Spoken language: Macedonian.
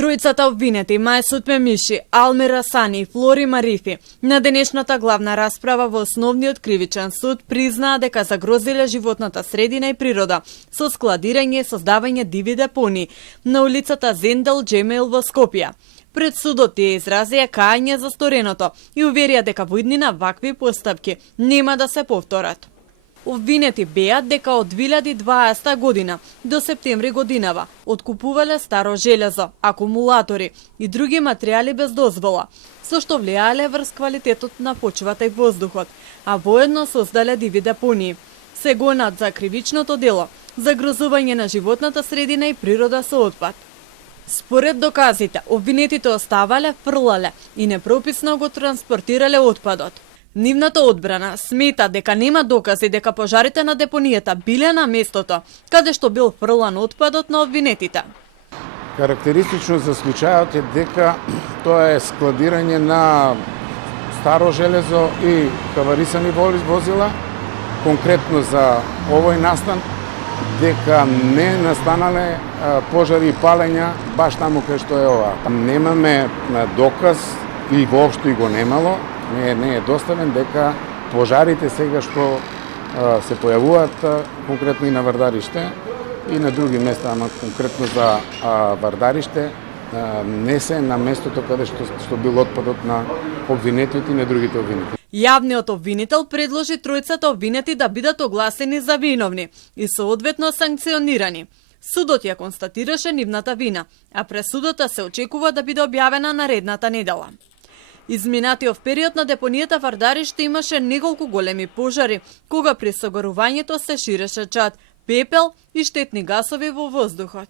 Тројцата обвинети Маесут Мемиши, Алмир Асани и Флори Марифи на денешната главна расправа во Основниот кривичен суд признаа дека загрозиле животната средина и природа со складирање и создавање диви депонии на улицата Зендел Джемел во Скопје. Пред судот тие изразија кајање за стореното и уверија дека во иднина вакви постапки нема да се повторат. Обвинети беа дека од 2020 година до септември годинава откупувале старо железо, акумулатори и други материјали без дозвола, со што влијаеле врз квалитетот на почвата и воздухот, а воедно создале диви депонии. Се гонат за кривичното дело, загрозување на животната средина и природа со отпад. Според доказите, обвинетите оставале, фрлале и непрописно го транспортирале отпадот. Нивната одбрана смета дека нема докази дека пожарите на депонијата биле на местото каде што бил фрлан отпадот на обвинетите. Карактеристично за случајот е дека тоа е складирање на старо железо и каварисани возила, конкретно за овој настан, дека не настанале пожари и палења баш таму кај што е ова. Немаме доказ и воопшто и го немало, не е доставен дека пожарите сега што се појавуваат конкретно и на Вардариште и на други места, ама конкретно за Вардариште, не се на местото каде што бил отпадот на обвинетите и на другите обвинети. Јавниот обвинител предложи тројцата обвинети да бидат огласени за виновни и соодветно санкционирани. Судот ја констатираше нивната вина, а пресудата се очекува да биде објавена наредната недела. Изминатиот период на депонијата Вардариште имаше неколку големи пожари, кога при согорувањето се ширеше чад, пепел и штетни гасови во воздухот.